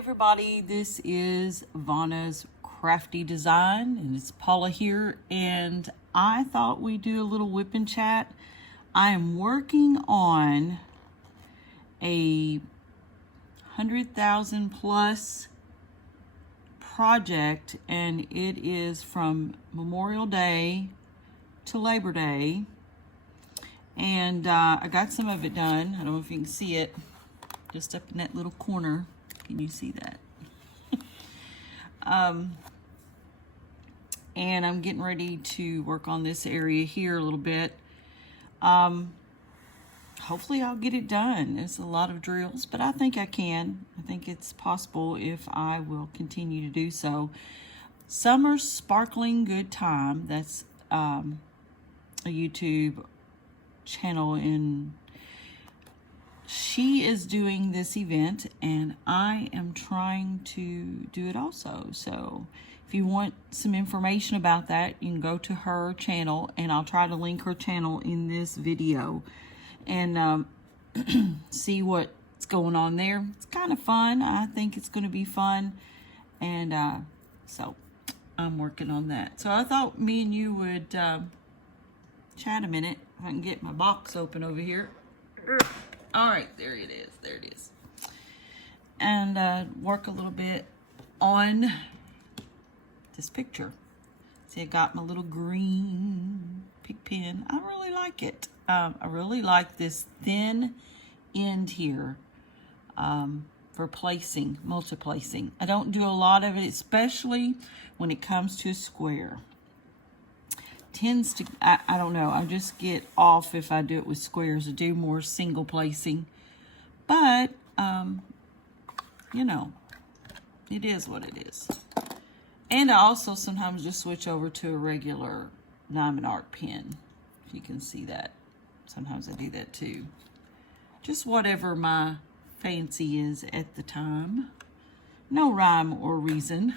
everybody, this is Vanna's Crafty Design, and it's Paula here, and I thought we'd do a little whip and chat. I am working on a 100,000 plus project, and it is from Memorial Day to Labor Day, and I got some of it done. I don't know if you can see it just up in that little corner. Can you see that? And I'm getting ready to work on this area here a little bit. Hopefully I'll get it done. It's a lot of drills, but I think I can. I think it's possible if I will continue to do so. Summer's Sparkling Good Time. That's a YouTube channel, and she is doing this event, and I am trying to do it also. So if you want some information about that, you can go to her channel, and I'll try to link her channel in this video and see what's going on there. It's kind of fun. I think it's going to be fun, and so I'm working on that. So I thought me and you would chat a minute. If I can get my box open over here. All right, there it is. There it is. And work a little bit on this picture. See, I got my little green pig pen. I really like it. I really like this thin end here for placing, multi-placing. I don't do a lot of it, especially when it comes to a square. Tends to, I don't know, I just get off if I do it with squares. I do more single placing, but you know, it is what it is. And I also sometimes just switch over to a regular diamond art pen, if you can see that. Sometimes I do that too, just whatever my fancy is at the time. No rhyme or reason.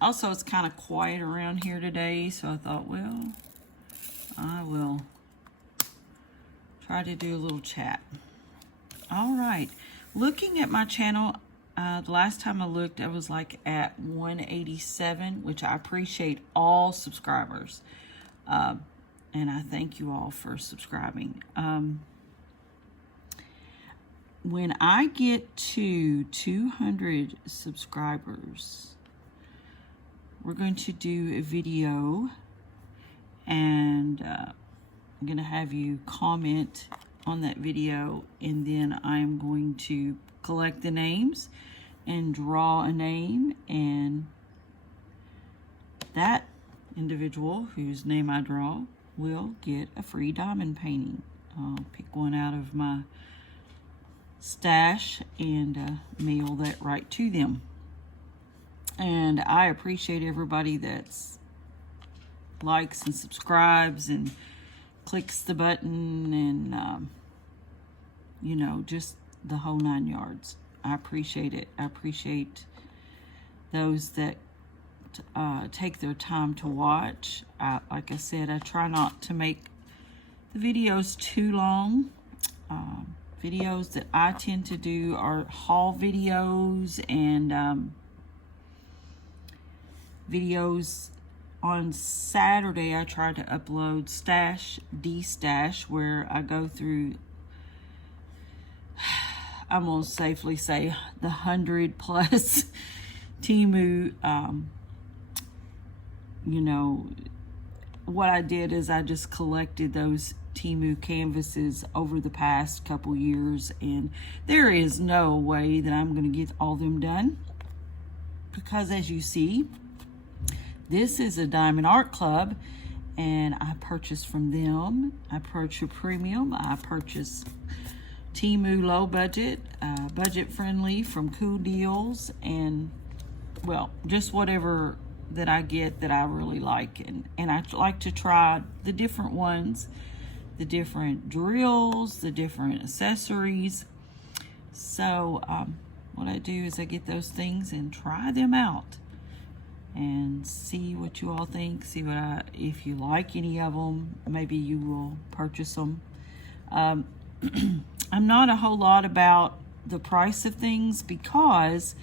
Also, it's kind of quiet around here today, so I thought, well, I will try to do a little chat. All right. Looking at my channel, the last time I looked, I was like at 187, which I appreciate all subscribers. And I thank you all for subscribing. When I get to 200 subscribers, we're going to do a video, and I'm going to have you comment on that video, and then I'm going to collect the names and draw a name, and that individual whose name I draw will get a free diamond painting. I'll pick one out of my stash and mail that right to them. And I appreciate everybody that's likes and subscribes and clicks the button and, you know, just the whole 9 yards. I appreciate it. I appreciate those that take their time to watch. Like I said, I try not to make the videos too long. Videos that I tend to do are haul videos and videos. On Saturday, I try to upload Stash D-Stash, where I go through, I'm going to safely say, the 100 plus Temu. You know, what I did is I just collected those Temu canvases over the past couple years, and there is no way that I'm going to get all them done, because as you see, this is a Diamond Art Club, and I purchased from them. I purchased premium. I purchased Temu low budget, budget friendly from Cool Deals, and well, just whatever that I get that I really like. And I like to try the different ones, the different drills, the different accessories. So what I do is I get those things and try them out and see what you all think. See what if you like any of them, maybe you will purchase them. I'm not a whole lot about the price of things because,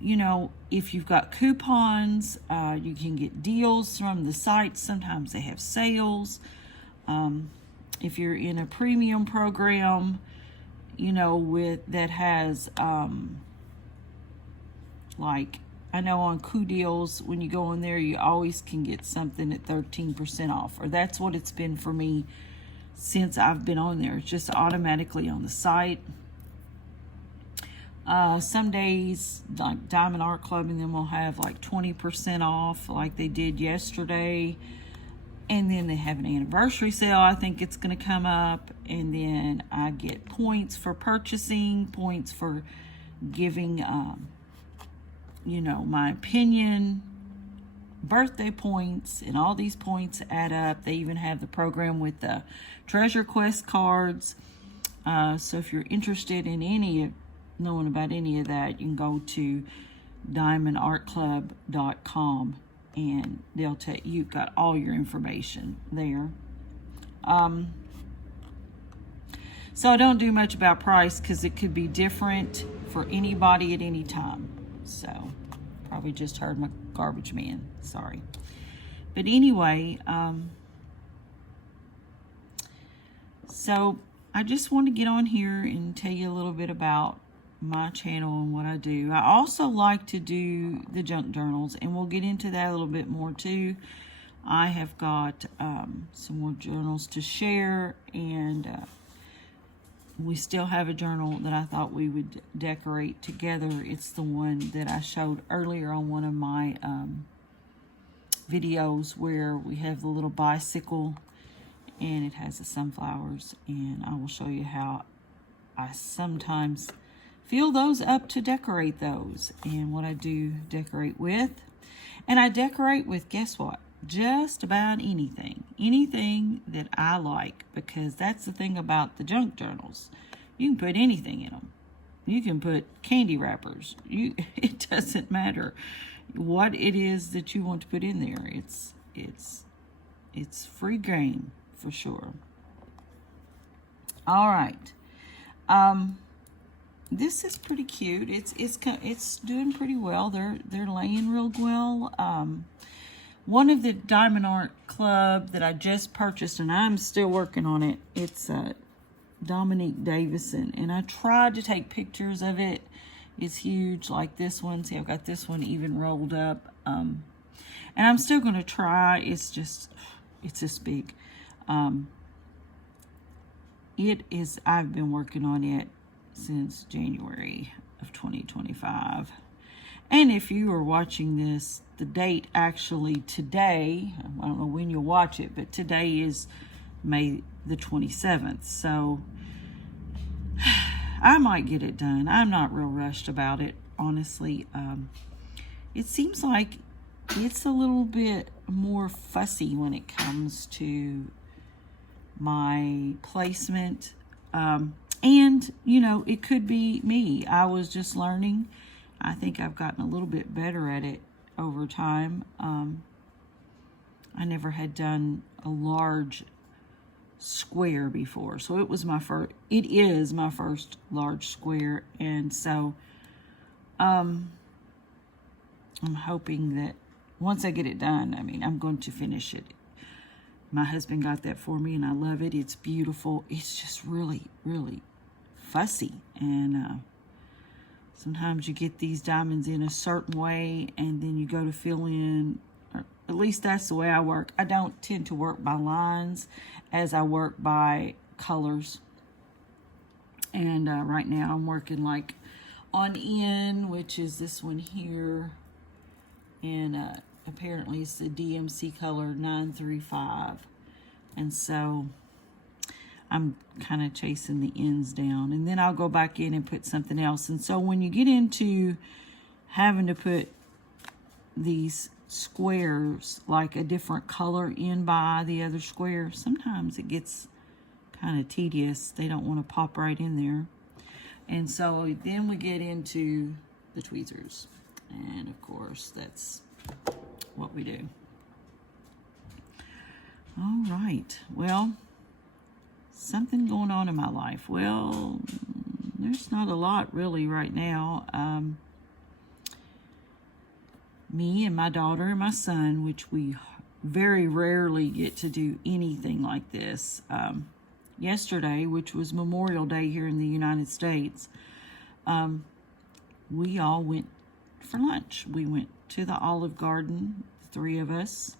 you know, if you've got coupons, you can get deals from the sites. Sometimes they have sales. If you're in a premium program, you know, with that has like, I know on Coup Deals, when you go in there, you always can get something at 13% off, or that's what it's been for me since I've been on there. It's just automatically on the site. Some days, like Diamond Art Club, and then we'll have like 20% off, like they did yesterday. And then they have an anniversary sale. I think it's going to come up. And then I get points for purchasing, points for giving, you know, my opinion, birthday points, and all these points add up. They even have the program with the Treasure Quest cards. So if you're interested in knowing about any of that, you can go to diamondartclub.com. And they'll tell you, you've got all your information there. So I don't do much about price because it could be different for anybody at any time. So probably just heard my garbage man. Sorry. But anyway, so I just want to get on here and tell you a little bit about my channel and what I do. I also like to do the junk journals, and we'll get into that a little bit more too. I have got some more journals to share, and we still have a journal that I thought we would decorate together. It's the one that I showed earlier on one of my videos where we have the little bicycle and it has the sunflowers, and I will show you how I sometimes fill those up to decorate those, and what I do decorate with. And I decorate with, guess what? Just about anything. Anything that I like, because that's the thing about the junk journals. You can put anything in them. You can put candy wrappers. It doesn't matter what it is that you want to put in there. It's free game for sure. All right. This is pretty cute. It's doing pretty well. They're laying real well. One of the Diamond Art Club that I just purchased, and I'm still working on it. It's Dominique Davison, and I tried to take pictures of it. It's huge, like this one. See, I've got this one even rolled up. And I'm still going to try. It's this big. I've been working on it since January of 2025. And if you are watching this, the date actually today, I don't know when you'll watch it, but today is May the 27th. So I might get it done. I'm not real rushed about it, honestly. It seems like it's a little bit more fussy when it comes to my placement. And, you know, it could be me. I was just learning. I think I've gotten a little bit better at it over time. I never had done a large square before. So it is my first large square. And so I'm hoping that once I get it done, I mean, I'm going to finish it. My husband got that for me, and I love it. It's beautiful. It's just really, really fussy. And sometimes you get these diamonds in a certain way, and then you go to fill in, or at least that's the way I work. I don't tend to work by lines as I work by colors. And right now I'm working like on N, which is this one here. And apparently it's the DMC color 935. And so I'm kind of chasing the ends down. And then I'll go back in and put something else. And so when you get into having to put these squares, like a different color in by the other square, sometimes it gets kind of tedious. They don't want to pop right in there. And so then we get into the tweezers. And of course, that's what we do. All right. Well, Something going on in my life. Well, there's not a lot really right now. Me and my daughter and my son, which we very rarely get to do anything like this. Yesterday, which was Memorial Day here in the United States, we all went for lunch. We went to the Olive Garden, the three of us,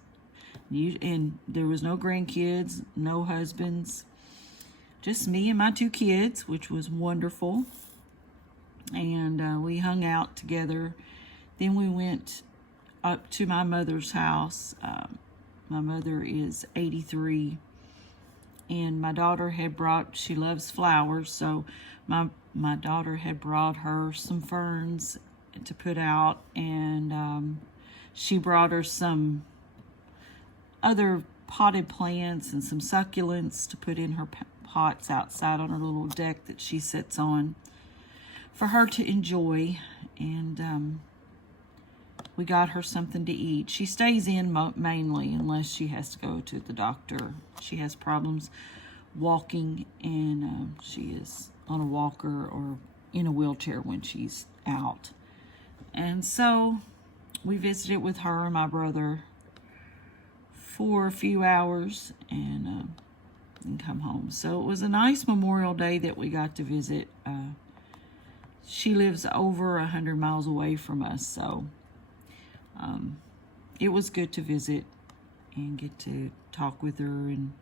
and there was no grandkids, no husbands, just me and my two kids, which was wonderful. And we hung out together. Then we went up to my mother's house. My mother is 83, and my daughter had brought, she loves flowers, so my daughter had brought her some ferns to put out, and she brought her some other potted plants and some succulents to put in her pots outside on her little deck that she sits on for her to enjoy. And we got her something to eat. She stays in mainly unless she has to go to the doctor. She has problems walking, and she is on a walker or in a wheelchair when she's out. And so we visited with her and my brother for a few hours and come home. So it was a nice Memorial Day that we got to visit. She lives over 100 miles away from us, so it was good to visit and get to talk with her. And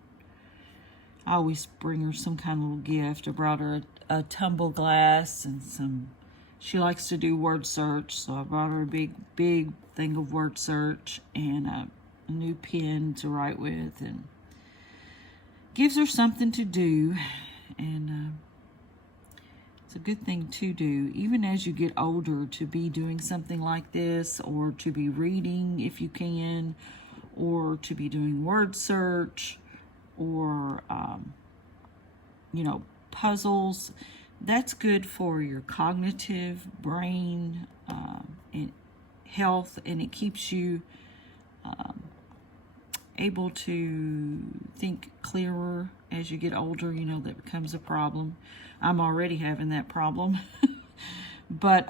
I always bring her some kind of little gift. I brought her a tumble glass and some, she likes to do word search, so I brought her a big thing of word search and a new pen to write with, and gives her something to do. And it's a good thing to do, even as you get older, to be doing something like this, or to be reading if you can, or to be doing word search, or puzzles. That's good for your cognitive brain and health, and it keeps you able to think clearer as you get older. That becomes a problem. I'm already having that problem. But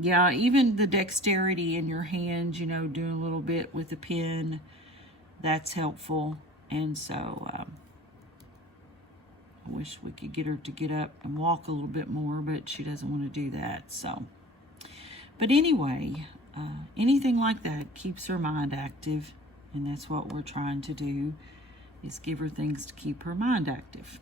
yeah, even the dexterity in your hands, doing a little bit with a pen, that's helpful. And so I wish we could get her to get up and walk a little bit more, but she doesn't want to do that. So, but anyway, anything like that keeps her mind active, and that's what we're trying to do, is give her things to keep her mind active.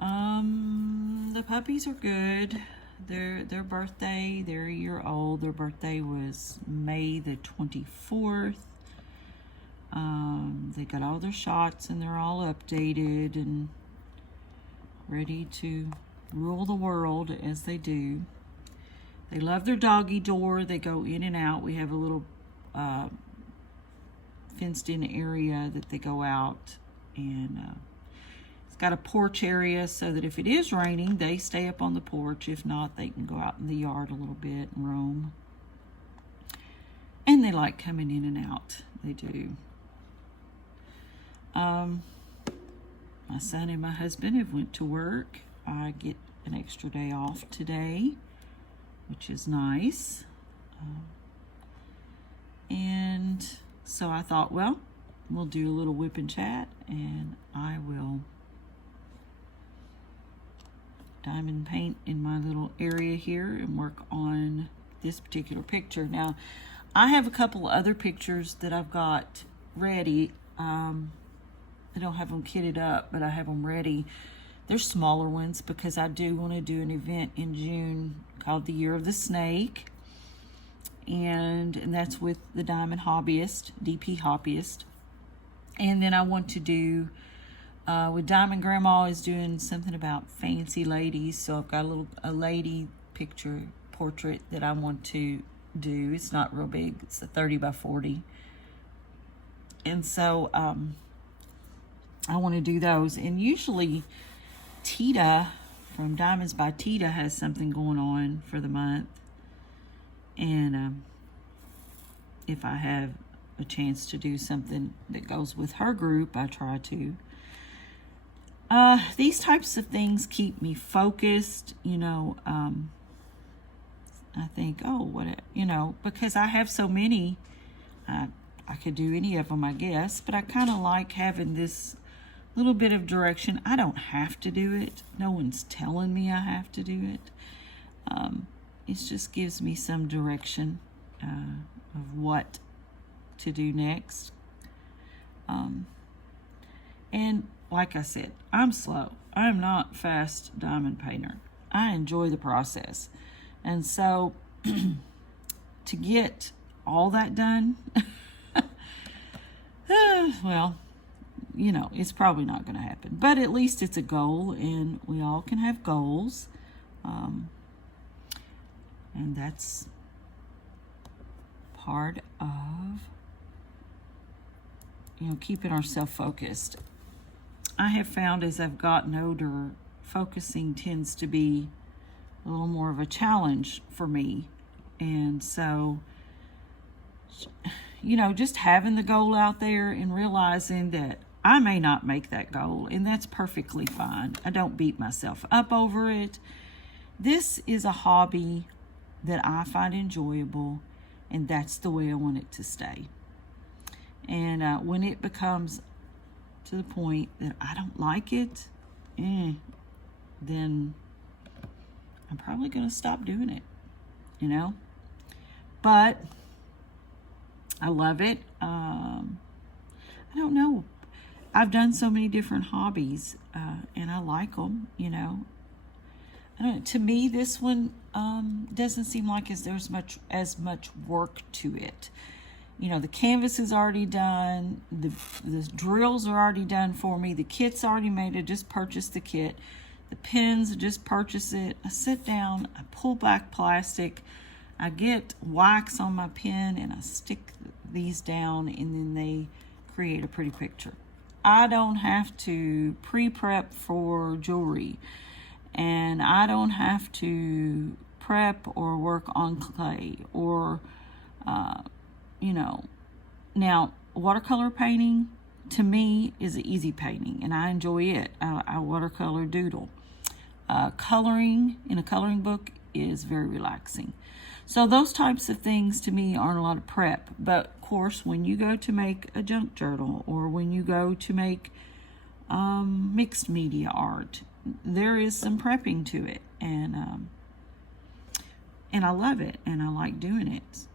The puppies are good. Their birthday, they're a year old. Their birthday was May the 24th. They got all their shots, and they're all updated and ready to rule the world as they do. They love their doggy door. They go in and out. We have a little fenced-in area that they go out, and it's got a porch area so that if it is raining, they stay up on the porch. If not, they can go out in the yard a little bit and roam. And they like coming in and out. They do. My son and my husband have went to work. I get an extra day off today, which is nice. And so I thought, well, we'll do a little WIP and chat, and I will diamond paint in my little area here and work on this particular picture. Now, I have a couple other pictures that I've got ready. I don't have them kitted up, but I have them ready. They're smaller ones because I do want to do an event in June called the Year of the Snake. And that's with the Diamond Hobbyist, DP Hobbyist. And then I want to do, with Diamond Grandma is doing something about fancy ladies. So I've got a lady portrait that I want to do. It's not real big. It's a 30 by 40. And so I want to do those. And usually Tita from Diamonds by Tita has something going on for the month. And if I have a chance to do something that goes with her group, I try to. These types of things keep me focused, you know. I think, oh, what, you know, because I have so many, I could do any of them, I guess, but I kind of like having this little bit of direction. I don't have to do it. No one's telling me I have to do it. It just gives me some direction of what to do next. And like I said, I'm slow. I'm not fast diamond painter. I enjoy the process. And so to get all that done, well, you know, it's probably not going to happen. But at least it's a goal, and we all can have goals. And that's part of, you know, keeping ourselves focused. I have found as I've gotten older, focusing tends to be a little more of a challenge for me. And so, you know, just having the goal out there and realizing that I may not make that goal, and that's perfectly fine. I don't beat myself up over it. This is a hobby that I find enjoyable, and that's the way I want it to stay. And when it becomes to the point that I don't like it, then I'm probably going to stop doing it, you know. But I love it. I don't know. I've done so many different hobbies, and I like them, you know. I don't, to me, this one doesn't seem like there's as much work to it. You know, the canvas is already done. The drills are already done for me. The kit's already made. I just purchased the kit. The pins, I just purchase it. I sit down, I pull back plastic. I get wax on my pen and I stick these down, and then they create a pretty picture. I don't have to pre-prep for jewelry, and I don't have to prep or work on clay or, you know. Now, watercolor painting to me is an easy painting, and I enjoy it. I watercolor doodle. Coloring in a coloring book is very relaxing. So those types of things to me aren't a lot of prep. But of course, when you go to make a junk journal, or when you go to make mixed media art, there is some prepping to it, and I love it, and I like doing it.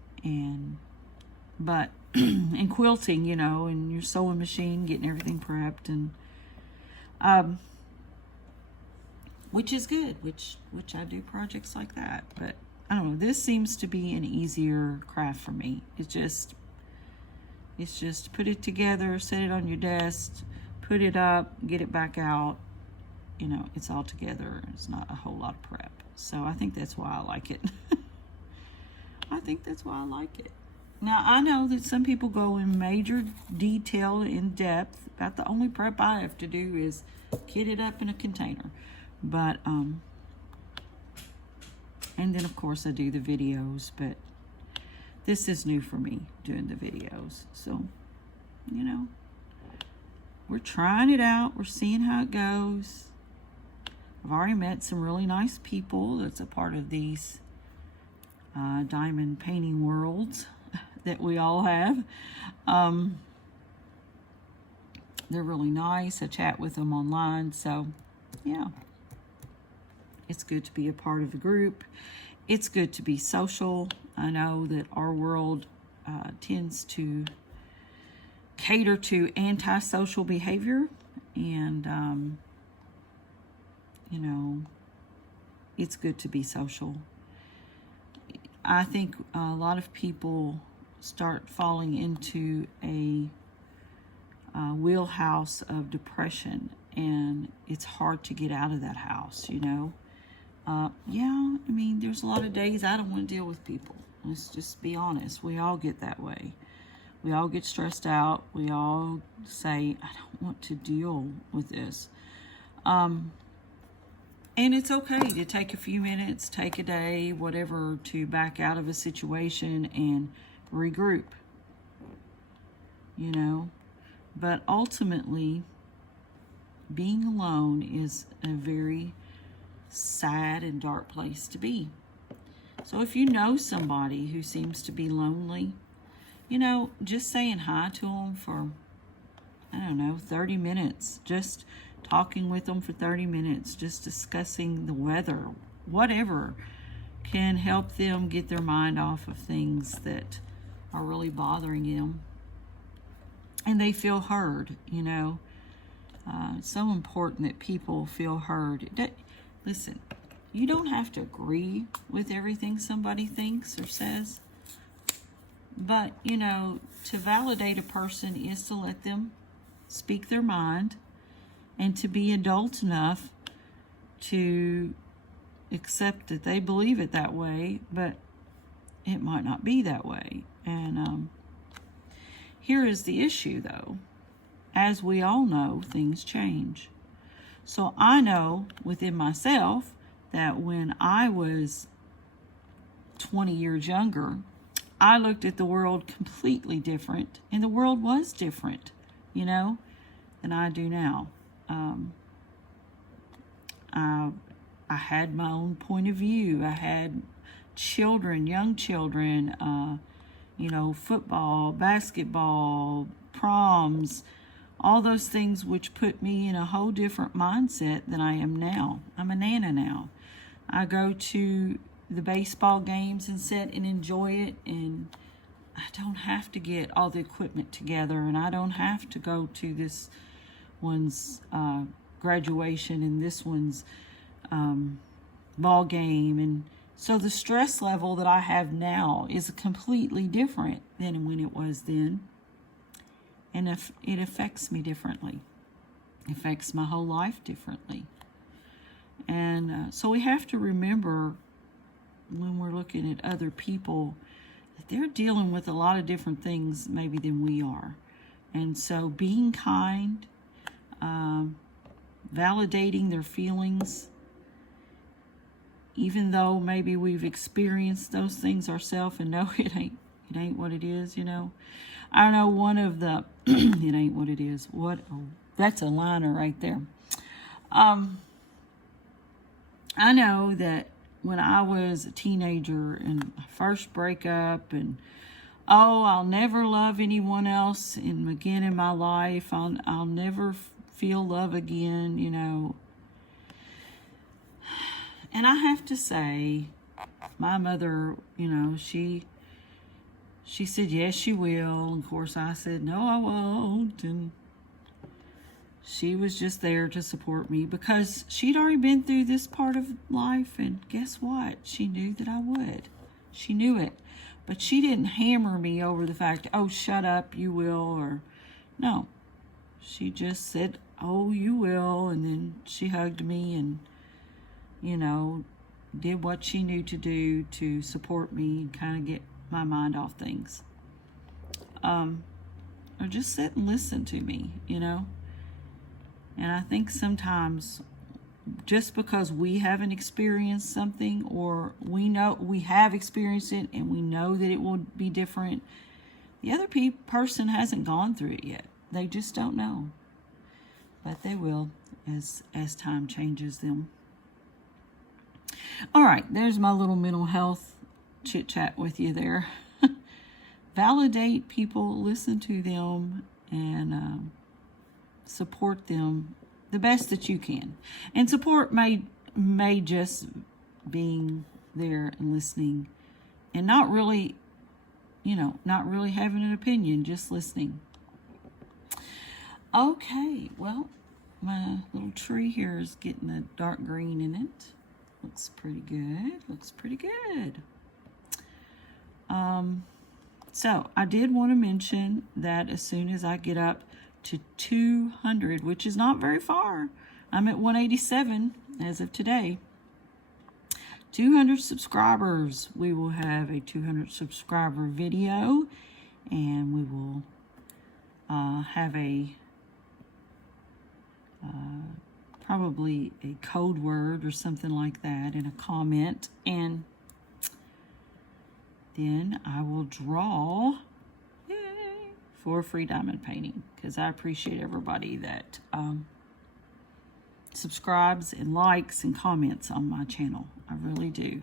But in quilting, you know, and your sewing machine, getting everything prepped, and which is good, which I do projects like that. But I don't know, this seems to be an easier craft for me. It's just put it together, set it on your desk, put it up, get it back out. You know, it's all together. It's not a whole lot of prep. So I think that's why I like it. I think that's why I like it. Now, I know that some people go in major detail, in depth. About the only prep I have to do is kit it up in a container. But, and then of course I do the videos, but this is new for me, doing the videos. So, you know, we're trying it out. We're seeing how it goes. I've already met some really nice people that's a part of these diamond painting worlds that we all have. They're really nice. I chat with them online. So, yeah. It's good to be a part of the group. It's good to be social. I know that our world tends to cater to antisocial behavior, and you know, it's good to be social. I think a lot of people start falling into a wheelhouse of depression, and it's hard to get out of that house, you know. Yeah, I mean, there's a lot of days I don't want to deal with people. Let's just be honest. We all get that way. We all get stressed out. We all say, I don't want to deal with this. And it's okay to take a few minutes, take a day, whatever, to back out of a situation and regroup. you know. But ultimately, being alone is a very sad and dark place to be. So if you know somebody who seems to be lonely, you know, just saying hi to them for, I don't know, 30 minutes, just talking with them for 30 minutes, just discussing the weather, whatever, can help them get their mind off of things that are really bothering them. And they feel heard, you know. It's so important that people feel heard. Listen, you don't have to agree with everything somebody thinks or says. But, you know, to validate a person is to let them speak their mind and to be adult enough to accept that they believe it that way, but it might not be that way. And here is the issue, though. As we all know, things change. So I know within myself that when I was 20 years younger, I looked at the world completely different, and the world was different, you know, than I do now. I had my own point of view. I had children, young children, you know, football, basketball, proms, all those things which put me in a whole different mindset than I am now. I'm a nana now. I go to the baseball games and sit and enjoy it, and I don't have to get all the equipment together, and I don't have to go to this one's graduation and this one's ball game. And so the stress level that I have now is completely different than when it was then. And if it affects me differently. It affects my whole life differently. And so we have to remember when we're looking at other people that they're dealing with a lot of different things maybe than we are. And so being kind, validating their feelings, even though maybe we've experienced those things ourselves and know it ain't what it is, you know. I know one of the it ain't what it is. That's a liner right there. I know that when I was a teenager and first breakup and I'll never love anyone else again in my life. I'll never feel love again, you know. And I have to say, my mother, you know, she said, yes, you will. And of course, I said, no, I won't. And she was just there to support me because she'd already been through this part of life. And guess what? She knew that I would. She knew it. But she didn't hammer me over the fact, oh, shut up, you will. Or no. She just said, oh, you will. And then she hugged me and, you know, did what she knew to do to support me and kind of get my mind off things. Or just sit and listen to me, you know. And I think sometimes just because we haven't experienced something or we know we have experienced it and we know that it will be different, the other person hasn't gone through it yet. They just don't know. But they will as time changes them. All right, there's my little mental health chit chat with you there. Validate people, listen to them, and support them the best that you can. And support may just being there and listening and not really, you know, not really having an opinion, just listening. Okay, well, my little tree here is getting a dark green in it. Looks pretty good. Looks pretty good. So I did want to mention that as soon as I get up to 200, which is not very far, I'm at 187 as of today. 200 subscribers. We will have a 200 subscriber video, and we will have a probably a code word or something like that in a comment, and then I will draw for a free diamond painting, because I appreciate everybody that subscribes and likes and comments on my channel. I really do.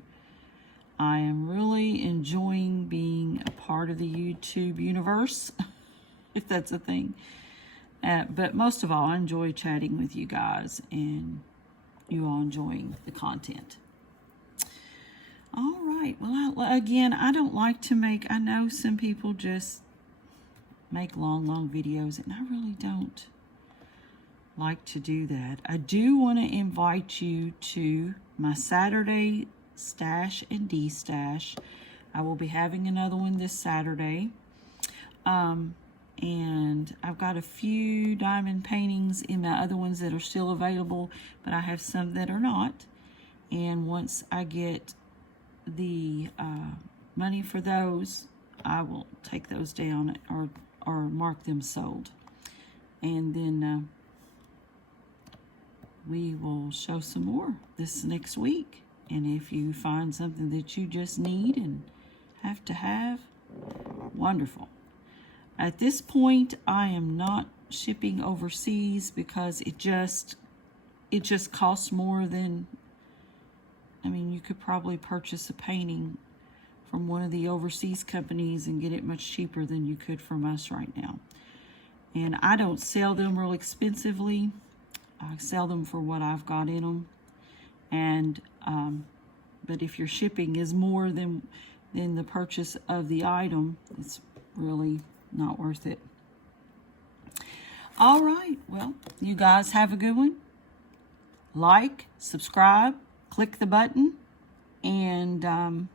I am really enjoying being a part of the YouTube universe, if that's a thing. But most of all, I enjoy chatting with you guys and you all enjoying the content. All right. Well, again, I don't like to make, I know some people just make long videos, and I really don't like to do that. I do want to invite you to my Saturday Stash and D-Stash. I will be having another one this Saturday. And I've got a few diamond paintings in my other ones that are still available, but I have some that are not. And once I get the money for those, I will take those down or mark them sold. And then we will show some more this next week. And if you find something that you just need and have to have, wonderful. At this point, I am not shipping overseas because it just costs more than, I mean, you could probably purchase a painting from one of the overseas companies and get it much cheaper than you could from us right now. And I don't sell them real expensively. I sell them for what I've got in them. And but if your shipping is more than the purchase of the item, it's really not worth it. All right. Well, you guys have a good one. Like, subscribe, click the button, and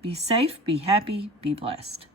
be safe, be happy, be blessed.